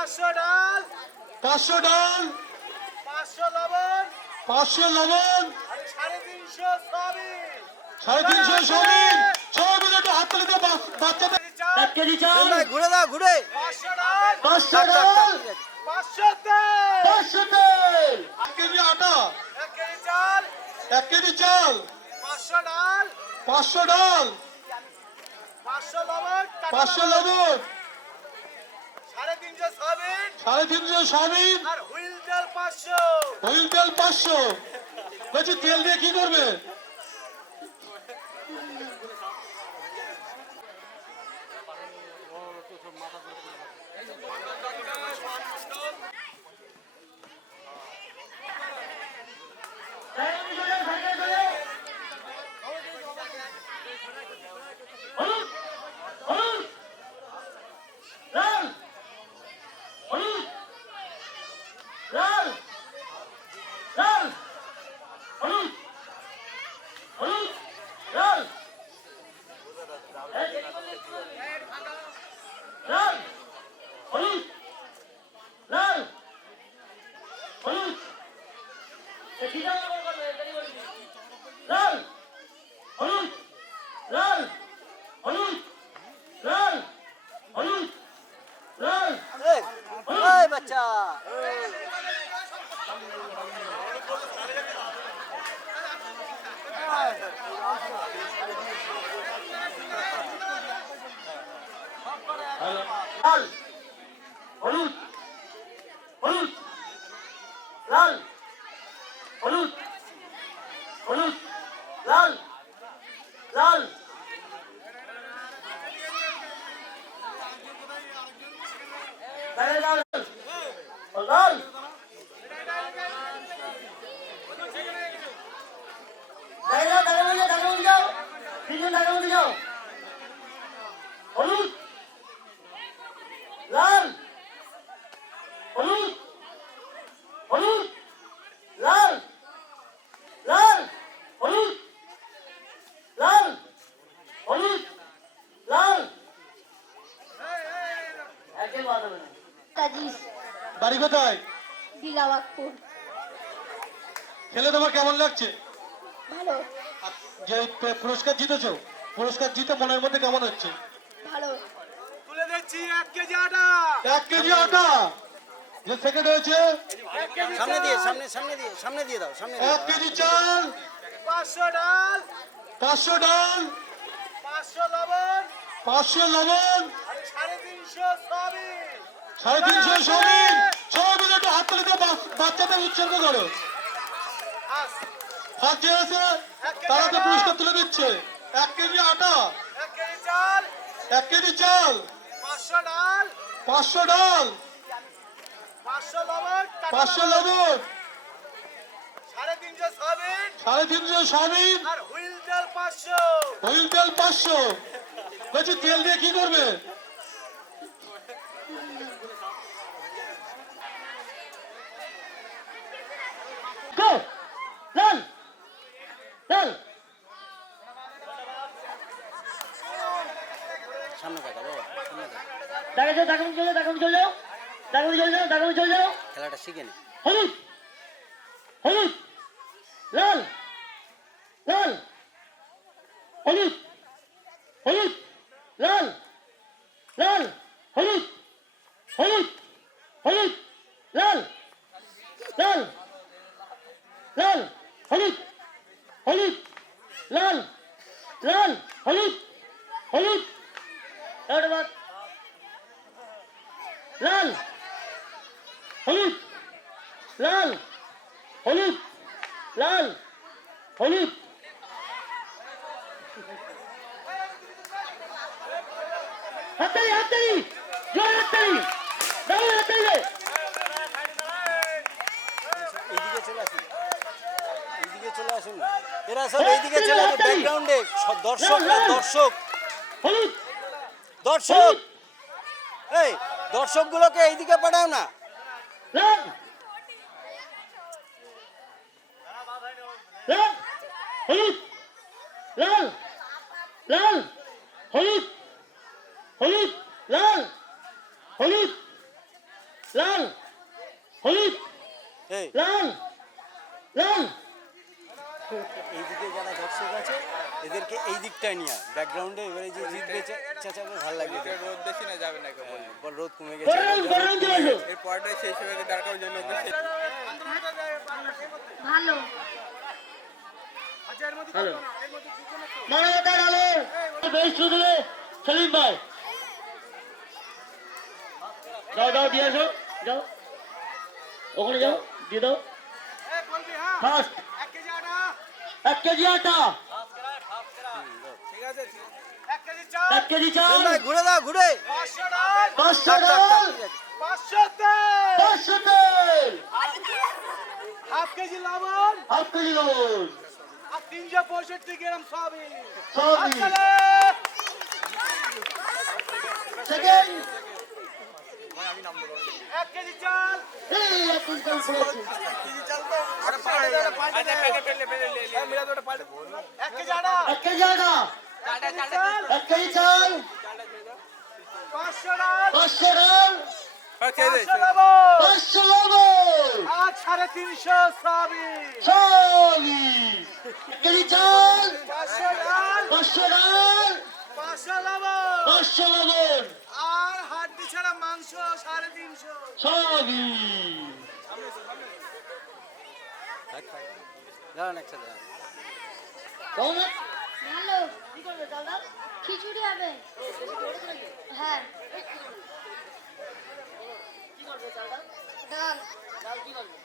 পাঁচশো ডাল। পাঁচশো ডাল। পাঁচশো লবণ। পাঁচশো লবণ। সাড়ে তিনশো সয়াবিন। সাড়ে তিনশো সবিন সবাই মিলে একটু হাত তালি দিয়ে বাচ- বাচ্চাদের। এক কেজি চাল। ঘুরে দাও ঘুরে পাঁচশো ডাল। পাঁচশো তেল। পাঁচশো তেল। এক কেজি আটা। এক কেজি চাল। এক কেজি চাল। পাঁচশো ডাল। পাঁচশো ডাল। পাঁচশো লবণ। পাঁচশো লবণ, লবণ। সাড়ে তিনশো সবিন হুইল তেল পাঁচশো। বলছি তেল দিয়ে কি করবে? হলুদ হলুদ লাল হলুদ লাল লাল হলুদ হলুদ লাল লাল হলুদ লাল হলুদ লাল হলুদ লাল হলুদ লাল হলুদ লাল এই এই বাচ্চা। হলুদ লাল হলুদ হলুদ লাল লাল লাল লাল দাঁড়িয়ে যাও দাঁড়িয়ে যাও দাঁড়িয়ে যাও হলুদ লাল হলুদ হলুদ লাল লাল হলুদ লাল হলুদ লাল। বাড়ি কোথায়? দিলাবাকপুর খেলে তোমার কেমন লাগছে? ভালো। যে পুরস্কার জিতেছো পুরস্কার জিতে মনের মধ্যে কেমন হচ্ছে? ভালো। তুলে দিচ্ছি এক কেজি আটা। এক কেজি আটা। যে সেকেন্ড হয়েছে সামনে দিয়ে সামনে সামনে দিয়ে সামনে দিয়ে দাও সামনে দিয়ে এক কেজি চাল। পাঁচশো ডাল। পাঁচশো ডাল। পাঁচশো লবণ। পাঁচশো লবণ। সাড়ে তিনশো সয়াবিন। সাড়ে তিনশো সবিন সবাই একটু হাত তালি দিয়ে বাচ্চাদের উৎসর্গ করো। আস, যে আছে। তারা তো পুরস্কার তুলে দিচ্ছে। এক কেজি আটা। এক কেজি চাল। এক কেজি চাল। পাঁচশো ডাল। পাঁচশো ডাল। পাঁচশো লবণ সাড়ে তিনশো সয়াবিন। সাড়ে তিনশো সবিন হুইল তেল পাঁচশো। হুইল তেল পাঁচশো। বলছি তেল দিয়ে কি করবে? লাল সামনে দেখা বাবা সামনে দেখা যাও টাকা চলে যাও। টাকা চলে যাও টাকা চলে যাও। চলে খেলাটা শিখে নে হলুদ হলুদ লাল লাল হলুদ হলুদ হলুদ লাল লাল লাল হলুদ হলুদ লাল লাল হলুদ হলুদ এবার বাদ লাল হলুদ লাল হলুদ লাল হলুদ। হাততালি হাততালি জোর হাততালি দাও হাততালি এইদিকে চলে আসুন এইদিকে চলে আসুন। এরা সব এইদিকে চলে আসুন ব্যাকগ্রাউন্ডে দর্শক দর্শক? হলুদ দর্শক! এই দর্শকগুলোকে এইদিকে পাঠাও না। লাল হলুদ লাল লাল হলুদ হলুদ লাল হলুদ লাল হলুদ লাল এদিকে যারা দর্শক আছে এদেরকে এই দিকটা নিয়ে ব্যাকগ্রাউন্ডে এবারে যে জিতবে চেঁচাবে ভালো লাগবে। রোদ বেশি না যাবে না বল হ্যাঁ, রোদ কমে গেছে। এর এরপরটা সেই হিসেবে দরকার জন্য হ্যাঁ। ভালো। ওখানে যাও দিয়ে দাও। ফার্স্ট এক কেজি আটা। ঠিক আছে এক কেজি চাল। এক কেজি চাল। ভাই ঘুরে দাও ঘুরে। পাঁচশো ডাল। পাঁচশো পাঁচশো তেল। পাঁচশো তেল। হাফ কেজি লবণ। হাফ কেজি লবণ। আর তিনশো পঁয়ষট্টি গ্রাম সয়াবিন। আসলে। সেকেন্ড এক কেজি চাল এক কেজি আটা এক কেজি আটা। এক কেজি চাল। পাঁচশো ডাল। পাঁচশো ডাল। পাঁচশো লবণ পাঁচশো সাড়ে তিনশো চল্লিশ কেজি চাল। পাঁচশো ডাল। পাঁচশো ডাল। পাঁচশো লবণ। পাঁচশো লবণ। আর হাড্ডি ছাড়া মাংস সাড়ে তিনশো। সয়াবিন দাঁড়ান একসাথে ভালো। খিচুড়ি হবে। হ্যাঁ। ডাল ডাল কি করবে।